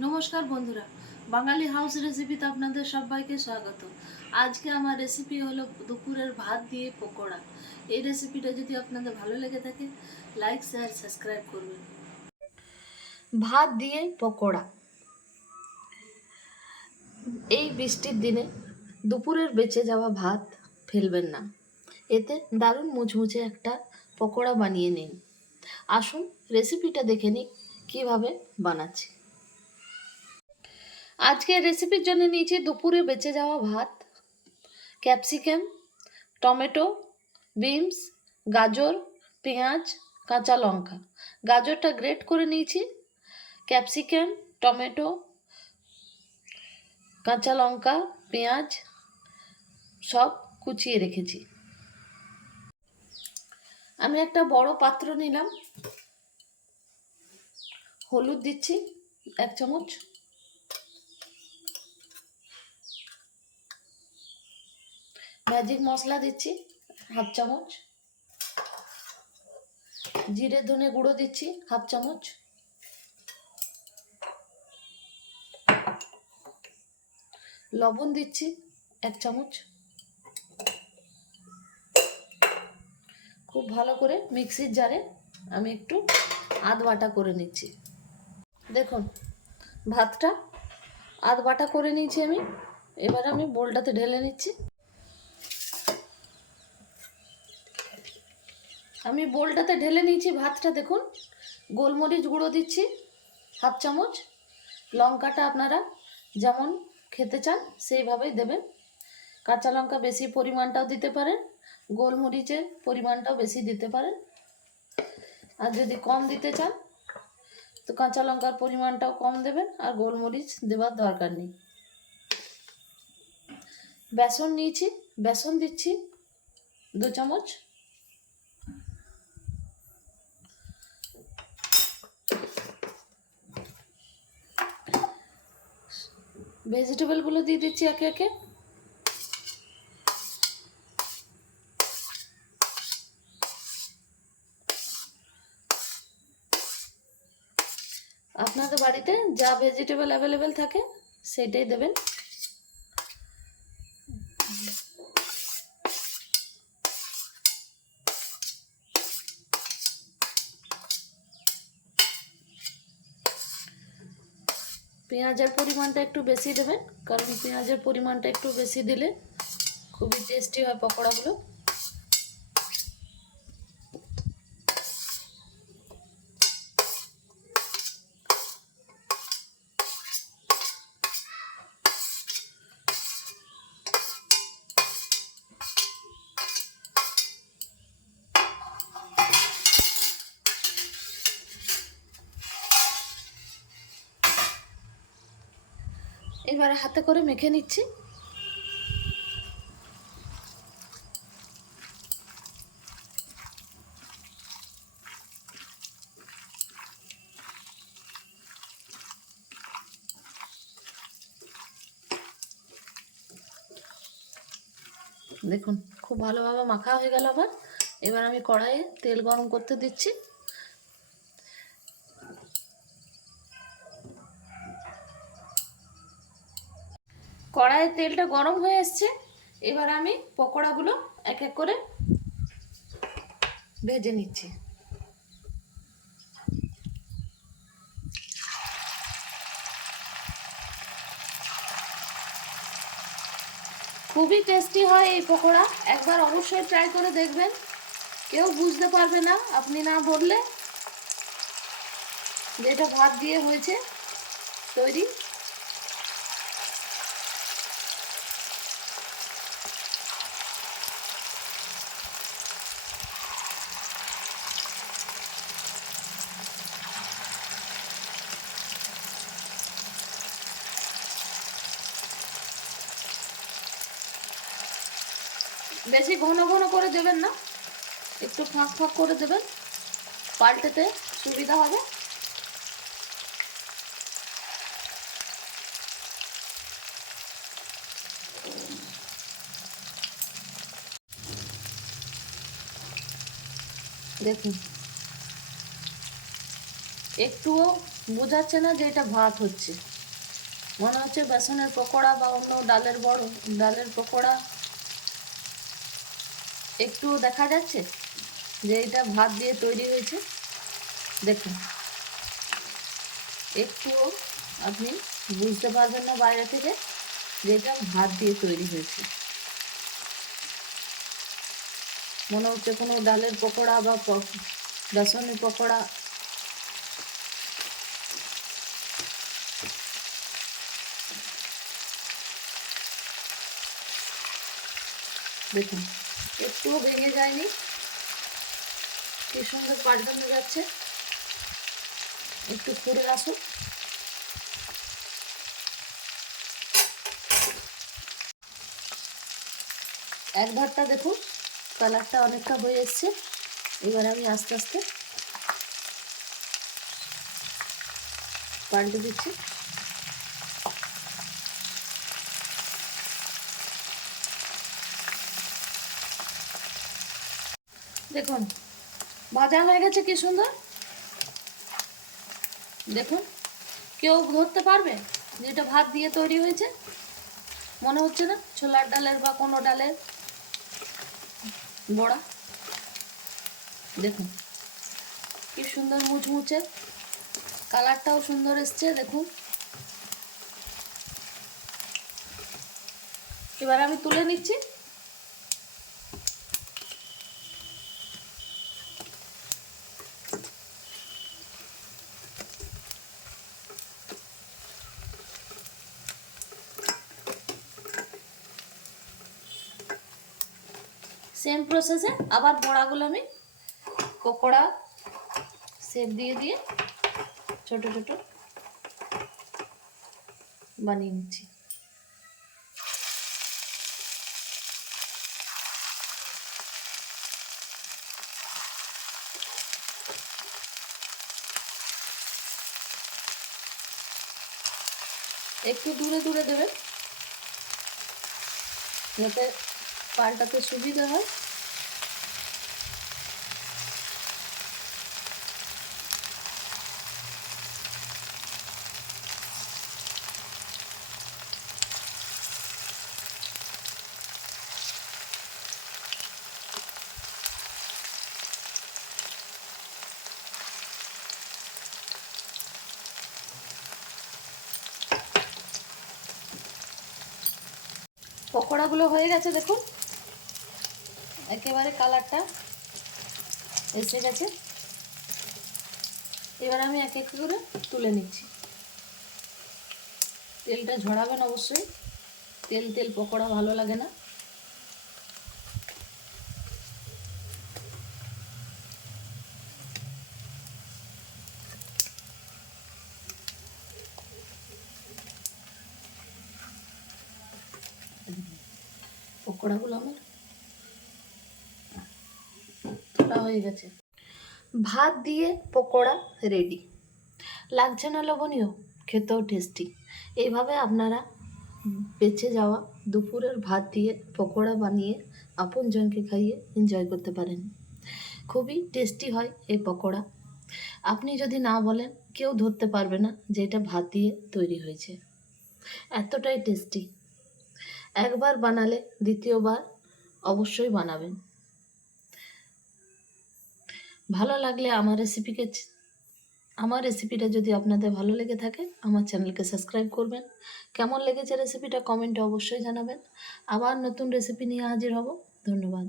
নমস্কার বন্ধুরা, বাঙালি হাউস রেসিপিতে আপনাদের সবাইকে স্বাগত। আজকে আমার রেসিপি হলো দুপুরের ভাত দিয়ে পকোড়া। এই রেসিপিটা যদি আপনাদের ভালো লেগে থাকে লাইক শেয়ার সাবস্ক্রাইব করবেন। ভাত দিয়ে পকোড়া। এই বৃষ্টির দিনে দুপুরের বেঁচে যাওয়া ভাত ফেলবেন না। এতে দারুণ মুচমুচে একটা পকোড়া বানিয়ে নিন। আসুন রেসিপিটা দেখে নিই, কীভাবে বানাচ্ছি। আজকের রেসিপির জন্য নিয়েছি দুপুরে বেঁচে যাওয়া ভাত ক্যাপসিকাম টমেটো বিনস গাজর, পেঁয়াজ, কাঁচা লঙ্কা। গাজরটা গ্রেট করে নিয়েছি ক্যাপসিকাম টমেটো, কাঁচা লঙ্কা, পেঁয়াজ, সব কুচিয়ে রেখেছি। আমি একটা বড় পাত্র নিলাম, হলুদ দিচ্ছি, এক চামচ। ম্যাজিক মশলা দিচ্ছি হাফ চামচ। জিরে, ধনে গুঁড়ো দিচ্ছি হাফ চামচ। লবণ দিচ্ছি, এক চামচ। খুব ভালো করে মিক্সির জারে আমি একটু আধ বাটা করে নিচ্ছি। দেখুন, ভাতটা আধ বাটা করে নিয়েছি আমি। এবার আমি বোলটাতে ঢেলে নিচ্ছি। আমি বোলটাতে ঢেলে নিয়েছি ভাতটা, দেখুন। গোলমরিচ গুঁড়ো দিচ্ছি, হাফ চামচ। লঙ্কাটা আপনারা যেমন খেতে চান, সেইভাবেই দেবেন। কাঁচা লঙ্কা বেশি পরিমাণটাও দিতে পারেন, গোলমরিচের পরিমাণটাও বেশি দিতে পারেন। আর যদি কম দিতে চান, তো কাঁচা লঙ্কার পরিমাণটাও কম দেবেন, আর গোলমরিচ দেওয়ার দরকার নেই। বেসন নিয়েছি, বেসন দিচ্ছি দু চামচ। ভেজিটেবলগুলো দিয়ে দিচ্ছি একে একে। আপনাদের বাড়িতে যা ভেজিটেবল অ্যাভেলেবেল থাকে সেটাই দেবেন। পেঁয়াজের পরিমাণটা একটু বেশি দেবেন, কারণ পেঁয়াজের পরিমাণটা একটু বেশি দিলে খুবই টেস্টি হয় পকোড়াগুলো। এবারে হাতে করে মেখে নিচ্ছি। দেখুন, খুব ভালোভাবে মাখা হয়ে গেল আবার। এবার আমি কড়াইয়ে তেল গরম করতে দিচ্ছি। কড়াইয়ের তেলটা গরম হয়ে এসছে। এবার আমি পকোড়াগুলো এক এক করে ভেজে নিচ্ছি। খুবই টেস্টি হয় এই পকোড়া। একবার অবশ্যই ট্রাই করে দেখবেন। কেউ বুঝতে পারবে না, আপনি না বললে। যেটা ভাত দিয়ে হয়েছে, তৈরি বেশি ঘন ঘন করে দেবেন না। একটু ফাঁক ফাঁক করে দেবেন। পাল্টেতে সুবিধা হবে। দেখুন। একটুও বোঝাচ্ছে না যে এটা ভাত হচ্ছে। মনে হচ্ছে বেসনের পকোড়া বা অন্য ডালের বড় ডালের পকোড়া। একটুও দেখা যাচ্ছে যে এটা ভাত দিয়ে তৈরি হয়েছে। দেখুন। একটুও আপনি বুঝতে পারবেন না বাইরে থেকে যে এটা ভাত দিয়ে তৈরি হয়েছে। মনে হচ্ছে কোনো ডালের পকোড়া বা বেসনের পকোড়া। দেখুন। একটুও ভেঙে যায়নি। কি সুন্দর পাল্টানো যাচ্ছে। একটু ফুরে আসুক। এক ধারটা দেখুন, কালারটা অনেকটা হয়ে এসছে। এবার আমি আস্তে আস্তে পাল্টে দিচ্ছি। দেখুন ভাজা হয়ে গেছে কি সুন্দর? দেখুন, কেউ ধরতে পারবে? যেটা ভাত দিয়ে তৈরি হয়েছে, মনে হচ্ছে না? ছোলার ডালের বা কোনো ডালের বড়া? দেখুন, কি সুন্দর মুচমুচে কালারটাও সুন্দর এসছে, দেখুন। এবার আমি তুলে নিচ্ছি। সেম প্রসেসে আবার বড়াগুলো আমি পকোড়া সেপ দিয়ে দিয়ে ছোট ছোট বানিয়ে নিচ্ছি। একটু দূরে দূরে দেবেন। যাতে পাল্টাতে সুবিধা হয়। পকোড়াগুলো হয়ে গেছে দেখুন। একেবারে কালারটা এসে গেছে। এবার আমি এক এক করে তুলে নিচ্ছি। তেলটা ঝরাবেন অবশ্যই। তেল তেল পকোড়া ভালো লাগে না। পকোড়াগুলো আমার তোলা হয়ে গেছে। ভাত দিয়ে পকোড়া রেডি লাগছে না লবণীয় খেতেও টেস্টি এইভাবে আপনারা বেঁচে যাওয়া দুপুরের ভাত দিয়ে পকোড়া বানিয়ে আপনজনকে খাইয়ে এনজয় করতে পারেন। খুবই টেস্টি হয় এই পকোড়া। আপনি যদি না বলেন, কেউ ধরতে পারবে না যে এটা ভাত দিয়ে তৈরি হয়েছে। এতটাই টেস্টি একবার বানালে দ্বিতীয়বার অবশ্যই বানাবেন। ভালো লাগলে আমার রেসিপিকে আমার রেসিপিটা যদি আপনাদের ভালো লেগে থাকে, আমার চ্যানেলকে সাবস্ক্রাইব করবেন। কেমন লেগেছে রেসিপিটা কমেন্টে অবশ্যই জানাবেন। আবার নতুন রেসিপি নিয়ে হাজির হব। ধন্যবাদ।